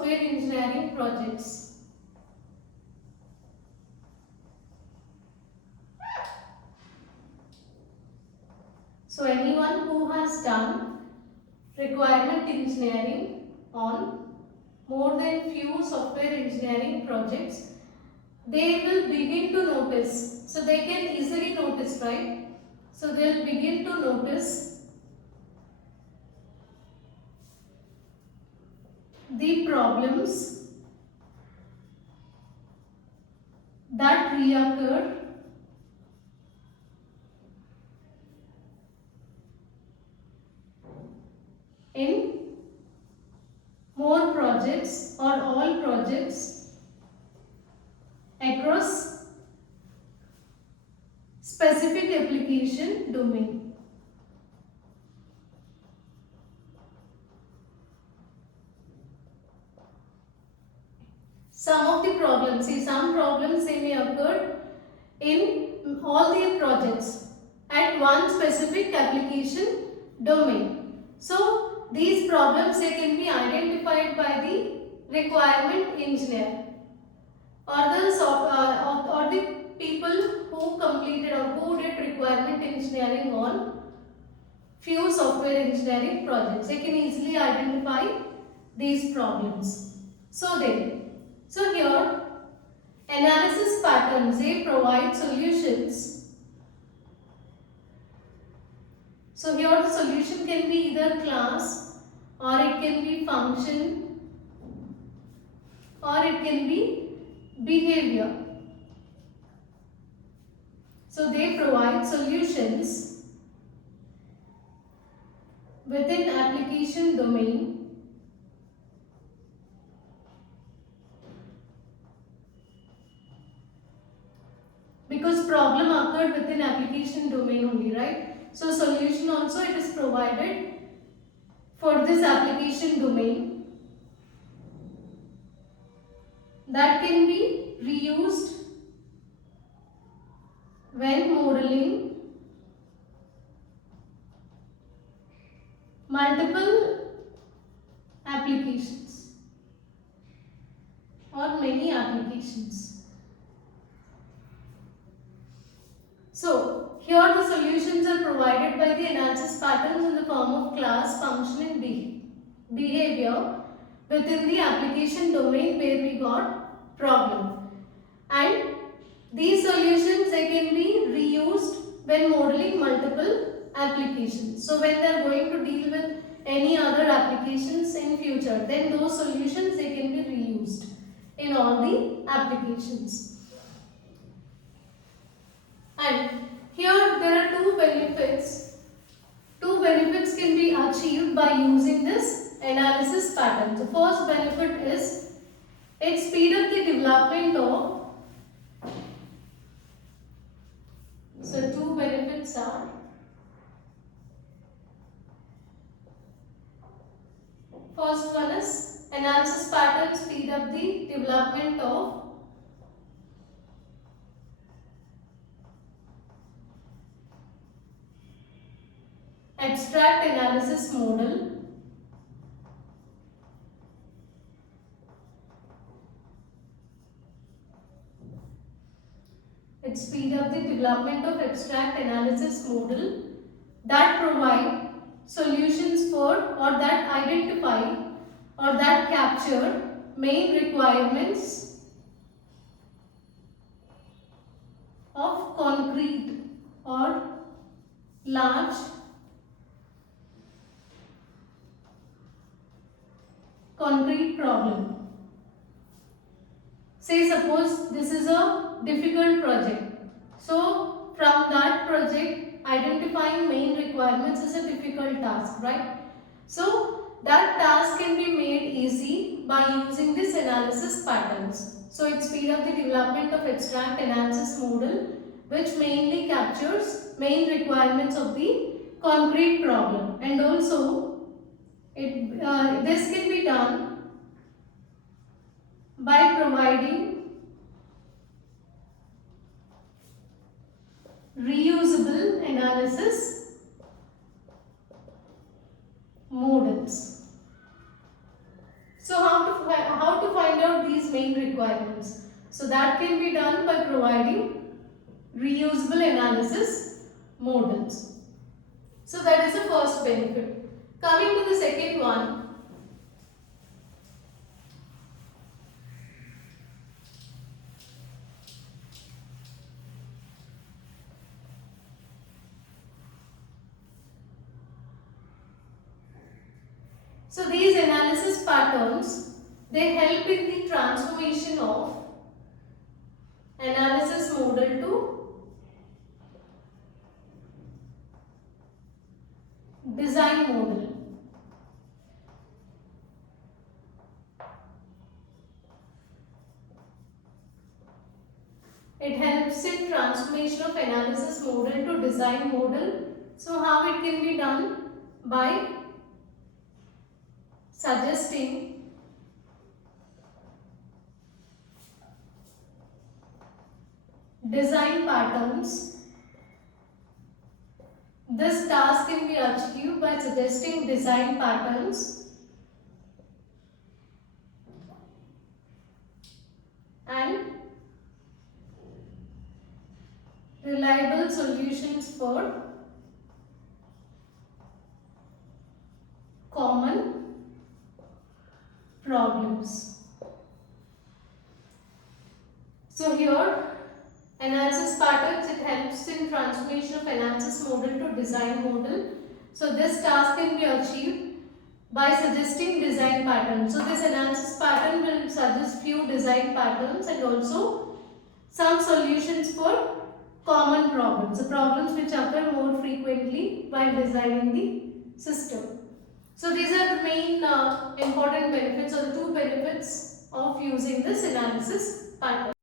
software engineering projects. So anyone who has done requirement engineering on more than few software engineering projects, they will begin to notice. So they can easily notice, right? So they'll begin to notice the problems that reoccur in more projects or all projects across specific application domain. Some of the problems, some problems they may occur in all the projects at one specific application domain. So these problems they can be identified by the requirement engineer or the people who completed or who did requirement engineering on few software engineering projects. They can easily identify these problems. So here analysis patterns, they provide solutions. So here the solution can be either class or it can be function or it can be behavior. So they provide solutions within application domain because problem occurred within application domain only, right? So solution also it is provided for this application domain that can be reused when modeling multiple applications or many applications. So here the solutions are provided by the analysis patterns in the form of class, function and behavior within the application domain where we got problem. And these solutions they can be reused when modeling multiple applications. So when they are going to deal with any other applications in future, then those solutions they can be reused in all the applications. And here there are two benefits. Two benefits can be achieved by using this analysis pattern. The first benefit is it speeds up the development of. So two benefits are first one is analysis pattern speed up the development of abstract analysis model. It speeds up the development of abstract analysis model that provide solutions for or that identify or that capture main requirements of concrete or large concrete problem. Say suppose this is a difficult project. So from that project identifying main requirements is a difficult task, right? So that task can be made easy by using this analysis patterns. So it speeds up the development of abstract analysis model which mainly captures main requirements of the concrete problem, and also this can be done by providing reusable analysis models. So these main requirements. So that can be done by providing reusable analysis models. So that is the first benefit. Coming to the second one. So these analysis patterns, they help in the transformation of analysis model to design model. It helps in transformation of analysis model to design model. So how it can be done? By suggesting design patterns. This task can be achieved by suggesting design patterns and reliable solutions for common problems. So here, analysis patterns, it helps in transformation of analysis model to design model. So this task can be achieved by suggesting design patterns. So this analysis pattern will suggest few design patterns and also some solutions for common problems, the problems which occur more frequently while designing the system. So these are the main important benefits or the two benefits of using this analysis pattern.